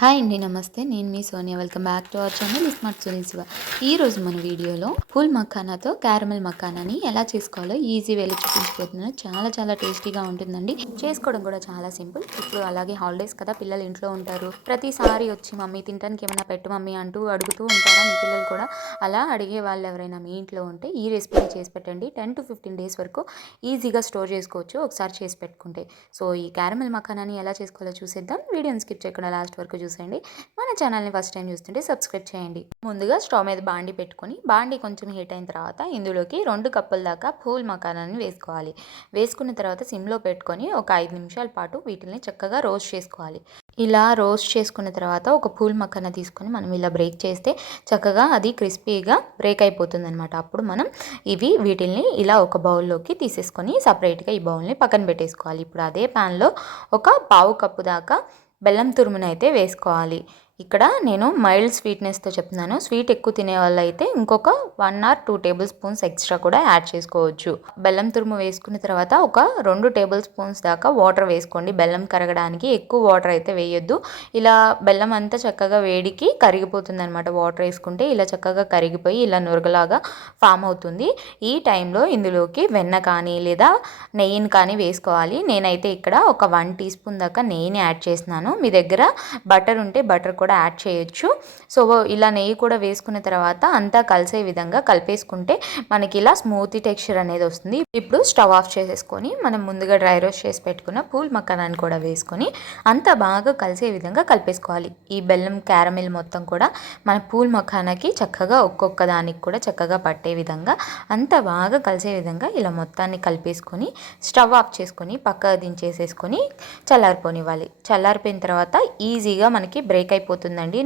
Hi అండి, నమస్తే. నేను మీ Sonia. Welcome back to our channel smart Soni Shiva. ఈరోజు మన వీడియోలో ఫుల్ మఖానాతో క్యారమెల్ మఖానాని ఎలా చేసుకోవాలో ఈజీ వేలో చూపించిపోతున్నాను. చాలా టేస్టీగా ఉంటుందండి. చేసుకోవడం కూడా చాలా సింపుల్. ఇప్పుడు అలాగే హాలిడేస్ కదా, పిల్లలు ఇంట్లో ఉంటారు. ప్రతిసారి వచ్చి మమ్మీ తినడానికి ఏమైనా పెట్టు మమ్మీ అంటూ అడుగుతూ ఉంటారా? మీ పిల్లలు కూడా అలా అడిగే వాళ్ళు ఎవరైనా మీ ఇంట్లో ఉంటే ఈ రెసిపీని చేసి పెట్టండి. 10 to 15 డేస్ వరకు ఈజీగా స్టోర్ చేసుకోవచ్చు ఒకసారి చేసి పెట్టుకుంటే. సో ఈ క్యారమెల్ మఖానాని ఎలా చేసుకోవాలో చూసేద్దాం. వీడియోని స్కిప్ చేయకుండా లాస్ట్ వరకు చూసేయండి. మన ఛానల్ని ఫస్ట్ టైం చూస్తుంటే సబ్స్క్రైబ్ చేయండి. ముందుగా స్టవ్ మీద బాండి పెట్టుకొని బాండి కొంచెం హీట్ అయిన తర్వాత ఇందులోకి 2 కప్పుల దాకా ఫూల్ మఖానాన్ని వేసుకోవాలి. వేసుకున్న తర్వాత సిమ్లో పెట్టుకొని ఒక 5 నిమిషాల పాటు వీటిని చక్కగా రోస్ట్ చేసుకోవాలి. ఇలా రోస్ట్ చేసుకున్న తర్వాత ఒక పూల్ మఖానా తీసుకొని మనం ఇలా బ్రేక్ చేస్తే చక్కగా అది క్రిస్పీగా బ్రేక్ అయిపోతుంది అనమాట. అప్పుడు మనం వీటిల్ని ఇలా ఒక బౌల్లోకి తీసేసుకొని సపరేట్గా ఈ బౌల్ని పక్కన పెట్టేసుకోవాలి. ఇప్పుడు అదే ప్యాన్లో ఒక పావు కప్పు దాకా బెల్లం తురుమునైతే వేసుకోవాలి. ఇక్కడ నేను మైల్డ్ స్వీట్నెస్తో చెప్తున్నాను. స్వీట్ ఎక్కువ తినే వాళ్ళు అయితే ఇంకొక 1 or 2 టేబుల్ స్పూన్స్ ఎక్స్ట్రా కూడా యాడ్ చేసుకోవచ్చు. బెల్లం తురుము వేసుకున్న తర్వాత ఒక 2 టేబుల్ స్పూన్స్ దాకా వాటర్ వేసుకోండి. బెల్లం కరగడానికి ఎక్కువ వాటర్ అయితే వేయొద్దు. ఇలా బెల్లం అంతా చక్కగా వేడికి కరిగిపోతుంది అనమాట. వాటర్ వేసుకుంటే ఇలా చక్కగా కరిగిపోయి ఇలా నురగలాగా ఫామ్ అవుతుంది. ఈ టైంలో ఇందులోకి వెన్న కానీ లేదా నెయ్యిని కానీ వేసుకోవాలి. నేనైతే ఇక్కడ ఒక 1 టీ స్పూన్ దాకా నెయ్యిని యాడ్ చేస్తున్నాను. మీ దగ్గర బటర్ ఉంటే బటర్ కూడా యాడ్ చేయొచ్చు. సో ఇలా నెయ్యి కూడా వేసుకున్న తర్వాత అంతా కలిసే విధంగా కలిపేసుకుంటే మనకి ఇలా స్మూతీ టెక్స్చర్ అనేది వస్తుంది. ఇప్పుడు స్టవ్ ఆఫ్ చేసేసుకొని మనం ముందుగా డ్రై రోస్ట్ చేసి పెట్టుకున్న పూల్ మఖానాన్ని కూడా వేసుకొని అంతా బాగా కలిసే విధంగా కలిపేసుకోవాలి. ఈ బెల్లం క్యారమిల్ మొత్తం కూడా మన పూల్ మఖానాకి చక్కగా ఒక్కొక్క దానికి కూడా చక్కగా పట్టే విధంగా అంతా బాగా కలిసే విధంగా ఇలా మొత్తాన్ని కలిపేసుకొని స్టవ్ ఆఫ్ చేసుకొని పక్కకు దించేసేసుకొని చల్లారిపోనివ్వాలి. చల్లారిపోయిన తర్వాత ఈజీగా మనకి బ్రేక్ అయిపోతుందండి.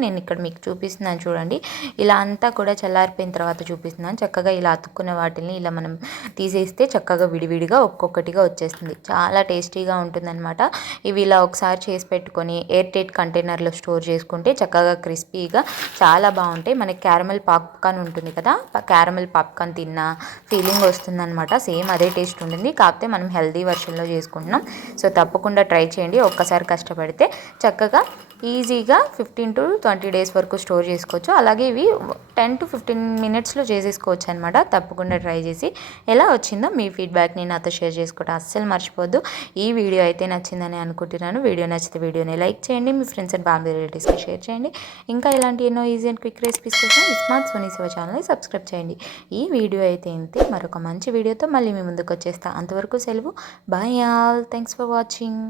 నేను ఇక్కడ మీకు చూపిస్తున్నాను చూడండి. ఇలా అంతా కూడా చల్లారిపోయిన తర్వాత చూపిస్తున్నాను. చక్కగా ఇలా అతుక్కున్న వాటిని ఇలా మనం తీసేస్తే చక్కగా విడివిడిగా ఒక్కొక్కటిగా వచ్చేస్తుంది. చాలా టేస్టీగా ఉంటుందన్నమాట. ఇవి ఇలా ఒకసారి చేసి పెట్టుకొని ఎయిర్ టైట్ కంటైనర్లో స్టోర్ చేసుకుంటే చక్కగా క్రిస్పీగా చాలా బాగుంటాయి. మనకి క్యారమెల్ పాప్కార్న్ ఉంటుంది కదా, క్యారమెల్ పాప్కార్న్ తిన్న ఫీలింగ్ వస్తుందన్నమాట. సేమ్ అదే టేస్ట్ ఉంటుంది. కాకపోతే మనం హెల్దీ వర్షన్లో చేసుకుంటున్నాం. సో తప్పకుండా ట్రై చేయండి. ఒక్కసారి కష్టపడితే చక్కగా ఈజీగా 15 to 20 డేస్ వరకు స్టోర్ చేసుకోవచ్చు. అలాగే ఇవి 10 to 15 మినిట్స్లో చేసేసుకోవచ్చు అనమాట. తప్పకుండా ట్రై చేసి ఎలా వచ్చిందో మీ ఫీడ్బ్యాక్ని నాతో షేర్ చేసుకోవడం అస్సలు మర్చిపోద్దు. ఈ వీడియో అయితే నచ్చిందని అనుకుంటున్నాను. వీడియో నచ్చితే వీడియోని లైక్ చేయండి. మీ ఫ్రెండ్స్ అండ్ ఫ్యామిలీ రిలేటివ్స్కి షేర్ చేయండి. ఇంకా ఇలాంటి ఎన్నో ఈజీ అండ్ క్విక్ రెసిపీస్ కోసం స్మార్ట్ సోనీ శివ ఛానల్ని సబ్స్క్రైబ్ చేయండి. ఈ వీడియో అయితే ఇంతే. మరొక మంచి వీడియోతో మళ్ళీ మీ ముందుకు వచ్చేస్తా. అంతవరకు సెలవు. Bye all. Thanks for watching.